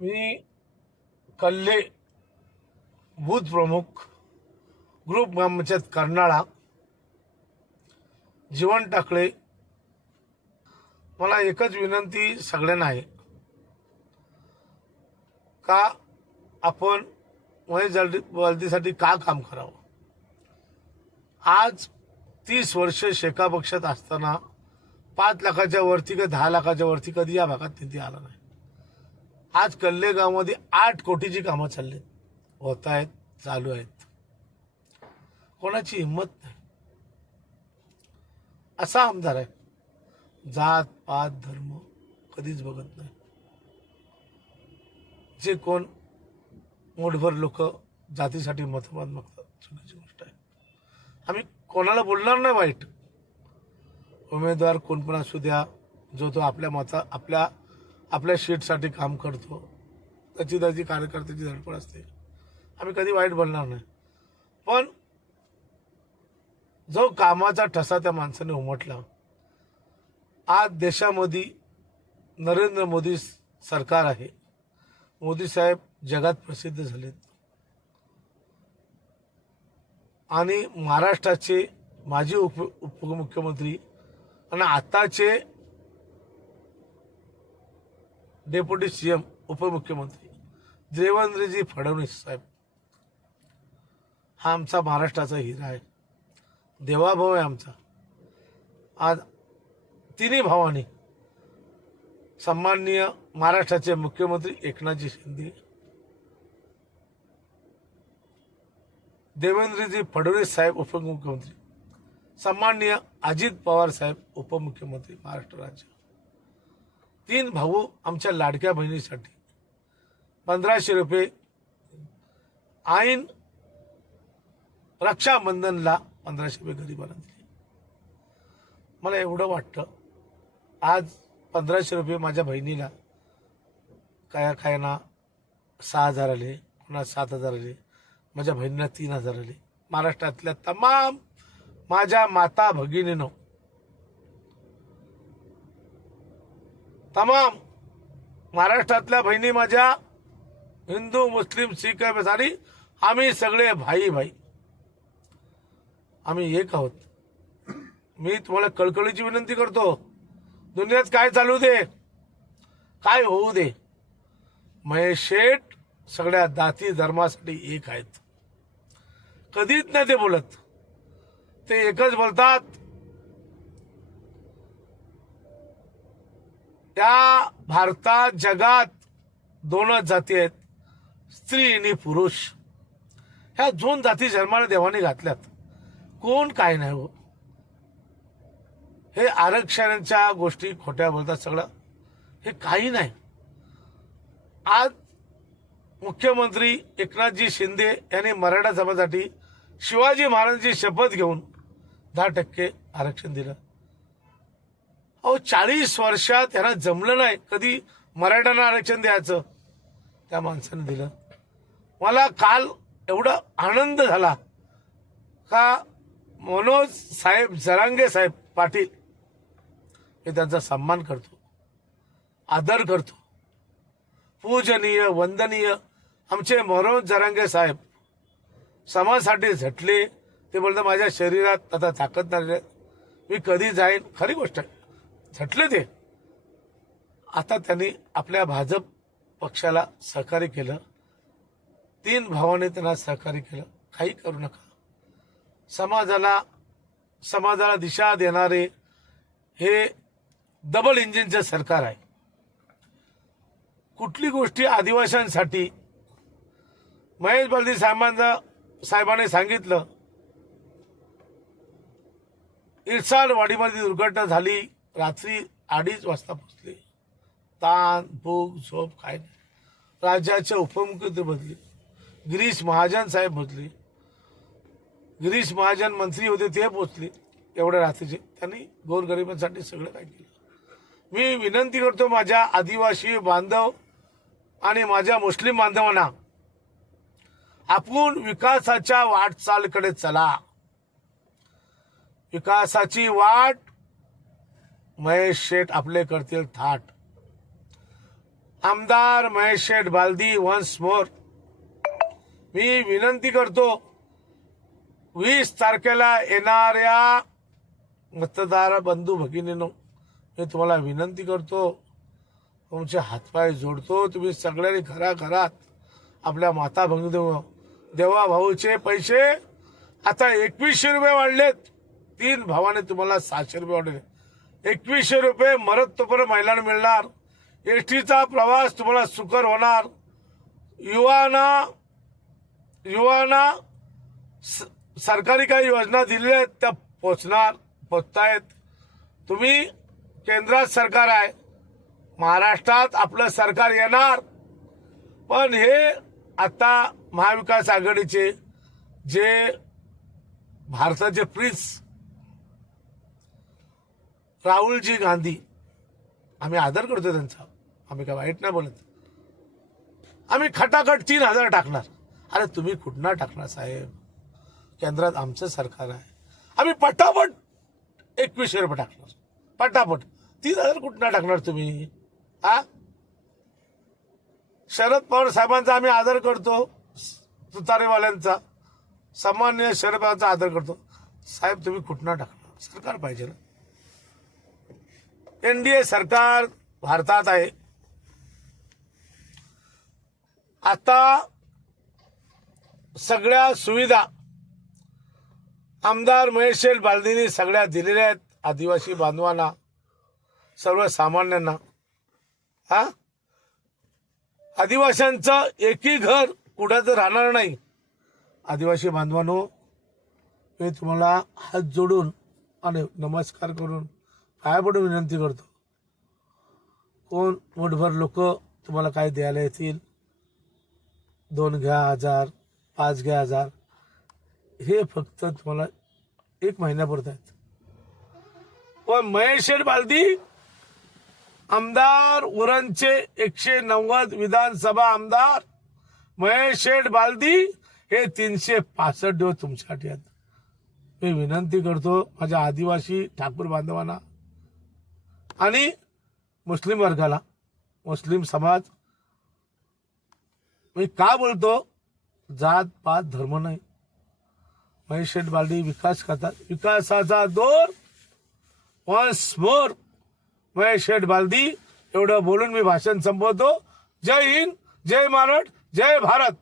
मी कल्ले बूथ प्रमुख ग्रुप ग्रामपंचायत कर्नाळा जीवन टाकळे. मला एकच विनंती सगळ्यांना आहे का आपण महेश बालदीसाठी का काम करावं. आज 30 वर्ष शेका पक्षात असताना 5 लाखाच्या वरती का 10 लाखाच्या वरती कधी या भागात निधी आला नाही. आज कल्ले गावामध्ये 8 कोटीची कामं चालली होत आहेत, चालू आहेत. कोणाची हिंमत नाही. असा आमदार आहे, जात पात धर्म कधीच बघत नाही. जे कोण मोठभर लोक जातीसाठी मतदान मागतात, चुकीची गोष्ट आहे. आम्ही कोणाला बोलणार नाही वाईट. उमेदवार कोण पण असू द्या, जो तो आपल्या शीटसाठी काम करतो, त्याची कार्यकर्त्याची धडपड असते. आम्ही कधी वाईट बोलणार नाही. पण जो कामाचा ठसा त्या माणसाने उमटला, आज देशामध्ये नरेंद्र मोदी सरकार आहे. मोदी साहेब जगात प्रसिद्ध झालेत आणि महाराष्ट्राचे माजी उपमुख्यमंत्री आणि आताचे डेप्युटी सीएम उपमुख्यमंत्री देवेंद्रजी फडणवीस साहेब हा आमचा महाराष्ट्राचा हिरा आहे, देवाभाऊ आहे आमचा. आज तिन्ही भावांनी सन्माननीय महाराष्ट्राचे मुख्यमंत्री एकनाथजी शिंदे, देवेंद्रजी फडणवीस साहेब उपमुख्यमंत्री, सन्माननीय अजित पवार साहेब उपमुख्यमंत्री महाराष्ट्र राज्य, 3 भाऊ आमच्या लाडक्या बहिणीसाठी 1500 रुपये ऐन रक्षाबंधनला 1500 रुपये गरीबांना दिले. मला एवढं वाटतं, आज 1500 रुपये माझ्या बहिणीला खायना 6000 आले, पुन्हा 7000 आले, माझ्या बहिणीला 3000 आले. महाराष्ट्रातल्या तमाम माझ्या माता भगिनीनो, तमाम महाराष्ट्रातल्या बहिणी माझ्या, हिंदू मुस्लिम सिख आणि आम्ही सगळे भाई भाई, आम्ही एक आहोत. मी तुम्हाला कळकळीची विनंती करतो, दुनियात काय चालू दे, काय होऊ दे, महेश शेठ सगळ्या जाती धर्मासाठी एक आहेत. कधीच नाही ते बोलत. ते एकच बोलतात, त्या भारतात जगात 2च जाती आहेत, स्त्री आणि पुरुष. ह्या 2 जाती जन्माला देवाने घातल्यात. कोण काय नाही हो. हे आरक्षणाच्या गोष्टी खोट्या बोलतात सगळं, हे काही नाही. आज मुख्यमंत्री एकनाथजी शिंदे यांनी मराठा समाजासाठी शिवाजी महाराजांची शपथ घेऊन 10% आरक्षण दिलं. अहो 40 वर्षात यांना जमलं नाही कधी मराठ्यांना आरक्षण द्यायचं, त्या माणसाने दिलं. मला काल एवढा आनंद झाला का मनोज साहेब जरांगे साहेब पाटील, मी त्यांचा सन्मान करतो, आदर करतो. पूजनीय वंदनीय आमचे मनोज जरांगे साहेब समाजासाठी झटले. ते बोलतात माझ्या शरीरात आता ताकद नाही, मी कधी जाईन. खरी गोष्ट आहे, झटले ते. आता त्यांनी आपल्या भाजप पक्षाला सहकार्य केलं, 3 भावाने त्यांना सहकार्य केलं. काही करू नका. समाजाला दिशा देणारे हे डबल इंजिनचे सरकार आहे. कुठली गोष्टी आदिवासींसाठी महेश बालदी साहेबांनी सांगितलं. इरसाडवाडीमध्ये दुर्घटना झाली, रात्री 2:30 वाजता पोहोचले. ताण भूक झोप काय नाही. राज्याचे उपमुख्यमंत्री बदले, गिरीश महाजन साहेब बदले, गिरीश महाजन मंत्री होते ते पोहोचले एवढ्या रात्रीचे. त्यांनी गोरगरिबांसाठी सगळं काय केलं. मी विनंती करतो माझ्या आदिवासी बांधव आणि माझ्या मुस्लिम बांधवांना, आपण विकासाच्या वाटचालीकडे चला. विकासाची वाट महेश शेठ आपले करतील थाट. आमदार महेश शेठ बालदी वन्स मोर मी विनंती करतो, 20 तारखेला येणाऱ्या मतदार बंधू भगिनींनो, मी तुम्हाला विनंती करतो, तुमचे हातपाय जोडतो, तुम्ही सगळ्यांनी घराघरात आपल्या माता भगिनी देवा भाऊचे पैसे आता 2100 रुपये वाढलेत. 3 भावाने तुम्हाला 600 रुपये वाढले. 2100 रुपये मरत तोपर्यंत महिलांना मिळणार. एसटीचा प्रवास तुम्हाला सुकर होणार. युवांना सरकारी काही योजना दिलेल्या आहेत त्या पोचतायत. तुम्ही केंद्रात सरकार आहे, महाराष्ट्रात आपलं सरकार येणार, पण हे आता महाविकास आघाडीचे जे भारताचे प्रिन्स राहुलजी गांधी, आम्ही आदर करतो त्यांचा, आम्ही काय वाईट नाही बोलत, आम्ही खटाखट 3000 टाकणार. अरे तुम्ही कुठनं टाकणार साहेब, केंद्रात आमचं सरकार आहे, आम्ही पटापट 2100 रुपये टाकणार, पटापट. 3000 कुठनं टाकणार तुम्ही? हा, शरद पवार साहेबांचा आम्ही आदर करतो, तुतारेवाल्यांचा, सामान्य शरद पवारांचा आदर करतो. साहेब तुम्ही कुठनं टाकणार? सरकार पाहिजे ना. एनडीए सरकार भारतात आहे. आता सगळ्या सुविधा आमदार महेश बालदींनी सगळ्या दिलेल्या आहेत आदिवासी बांधवांना, सर्वसामान्यांना. हा, आदिवासींचं एकही घर कुठं राहणार नाही. आदिवासी बांधवांनो, मी तुम्हाला हात जोडून आणि नमस्कार करून पाया पडून विनंती करतो, कोण मुठभर लोक तुम्हाला काय द्यायला येतील, 2 घ्या 1000, 5 घ्या 1000, हे फक्त तुम्हाला 1 महिन्यापुरत आहेत. पण महेश बालदी आमदार उरणचे 190 विधानसभा आमदार महेश बालदी हे 365 दिवस तुमच्यासाठी आहेत. मी विनंती करतो माझ्या आदिवासी ठाकूर बांधवांना आणि मुस्लिम वर्गाला, मुस्लिम समाज, मी का बोलतो, जात पात धर्म नाही. महेश बालदी विकास करतात, विकासाचा दोर वन्स मोर महेश बालदी. एवढं बोलून मी भाषण संपवतो. जय हिंद, जय महाराष्ट्र, जय भारत.